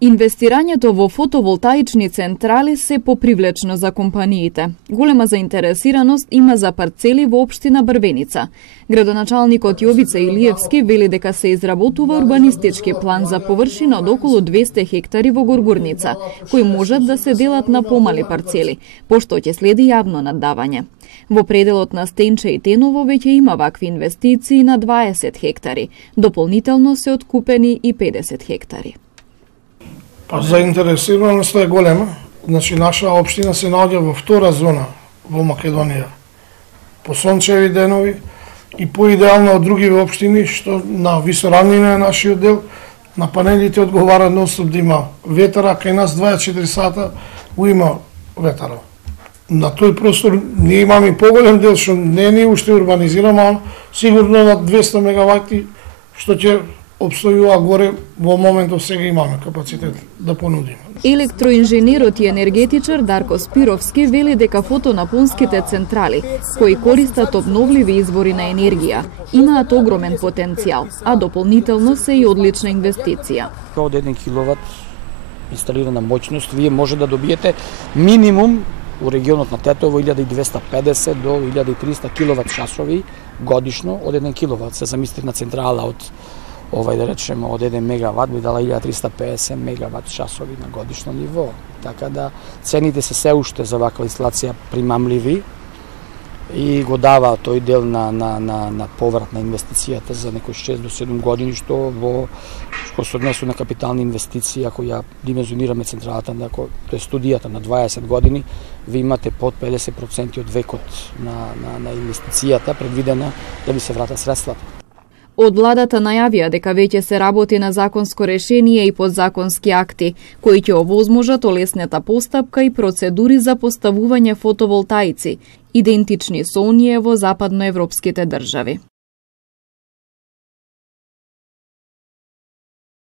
Инвестирањето во фотоволтаични централи се попривлечно за компаниите. Голема заинтересираност има за парцели во општина Брвеница. Градоначалникот Јовица Илиевски вели дека се изработува урбанистички план за површина од околу 200 хектари во Горгорница, кои можат да се делат на помали парцели, пошто ќе следи јавно наддавање. Во пределот на Стенче и Теново веќе има вакви инвестиции на 20 хектари. Дополнително се откупени и 50 хектари. Па заинтересираноста е голема. Значи, наша општина се наоѓа во втора зона во Македонија. По сончеви денови и поидеално од други општини, што на висоравнина е нашиот дел, на панелите одговара нонстоп да има ветара, кај нас 24 сата го има ветара. На тој простор ние имаме поголем дел, што не е уште урбанизирано, сигурно на 200 мегавати, што ќе обстојува горе, во моментов сега имаме капацитет да понудиме. Електроинженерот и енергетичар Дарко Спировски вели дека фотонапонските централи, кои користат обновливи извори на енергија, имаат огромен потенцијал, а дополнително се и одлична инвестиција. Од 1 киловат инсталирана моќност, вие може да добиете минимум у регионот на Тетово 1250 до 1300 киловат часови годишно од 1 киловат. Се замислите на централа од да речеме од 1 мегават би дала 1350 мегават часови на годишно ниво. Така да цените се уште за ваква инсталација примамливи и го дава тој дел на поврат на инвестицијата за некои 6 до 7 години, што се однесува на капитални инвестиции, ако ја димензионираме централата, тоа е студијата на 20 години, ви имате под 50% од векот на инвестицијата предвидена да ви се вратат средствата. Од владата најавија дека веќе се работи на законско решение и подзаконски акти, кои ќе овозможат олесната постапка и процедури за поставување фотоволтаици, идентични со оние во западноевропските држави.